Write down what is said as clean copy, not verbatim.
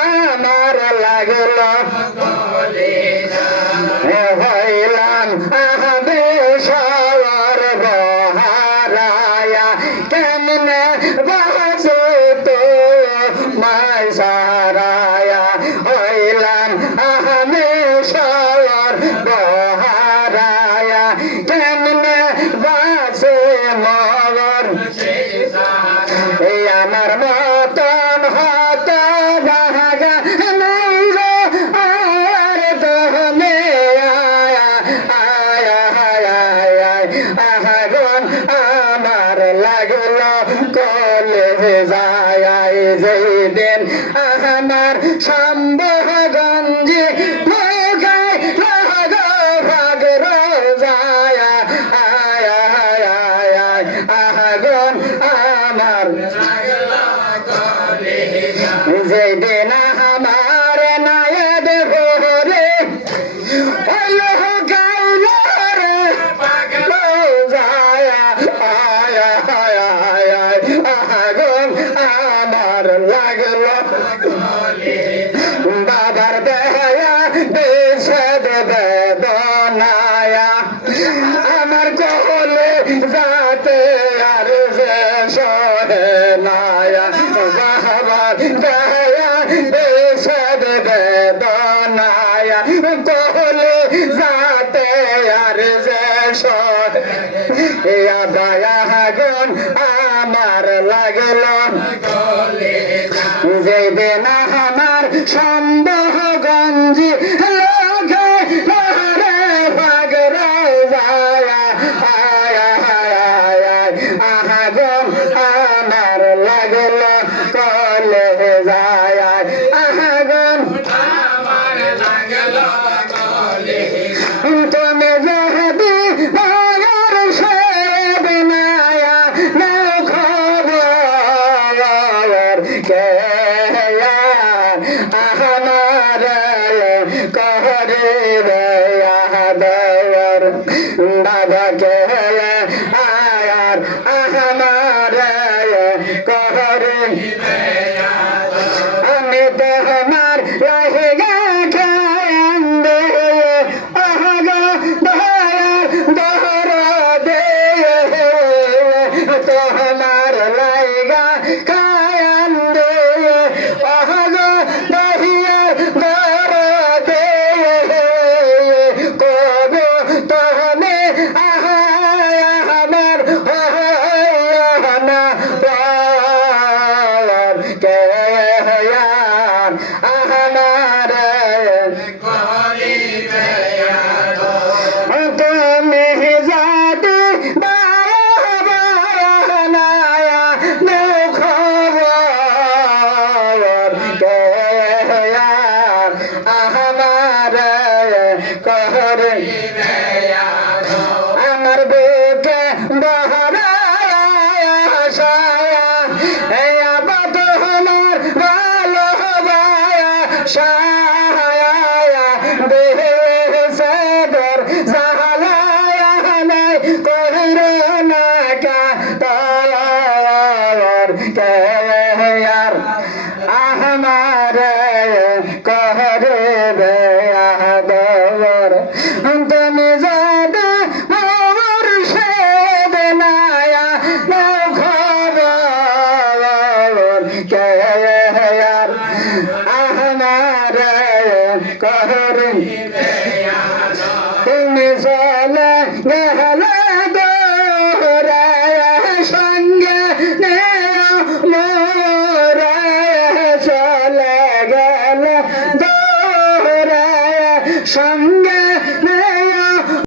আমার লাগলো হইলাম বেশর বহারায়া কেমনে বাঁচো তো মায় সারায়া হইলাম বেশর বহারায়া কেমনে বাঁচে মগর আমার মতন হত বাহাগা নাই গো আর দহনে আহাগন আমার লাগল কলে যায় যেদিন আমার সম্ভগঞ্জে ভোগায় লাগ ভাগ রোজায় আহাগন আমার যেদিন আমার নায়দ ভোরে হলো গাইলারে রোজায় আগুন আমার লাগলো বাবার দেয়া বিষেদ বেদনায়া আমার কোলে যাতে আর যে সহে নায়া বাবার দেয়া বিষেদ বেদনায়া কোলে যাতে আর যে সহে আগুন আমার লাগলো যেদিন আমার সম্ভগঞ্জি লোকে ভাগ রোজায় আহাগন আমার লাগলো কলে যায় আহাগন তুমি যদি বাবার সব নায়া নাও খবর কে আমার করে দর বাবা কে আয়ার আমার করে আমি তো আমার লাহিগা খান্দে আহাগা দহর দে তো আমার লাইগা খান্দে আহাগা দহিয়া দর দে কবো তোহনে আমার কে আমার তুমি যাতে বানায়া খবর কে আমার করে আমার বুকে বহরায়া আমার ভালোবাসা দেহর জাহালায়া নাই কহির না কাতর কে আমার কহরে বেয়াদর তুমি যাবে মোর সেদ নায়া নাও খবর কে আমার কহরে তুমি চলে গেল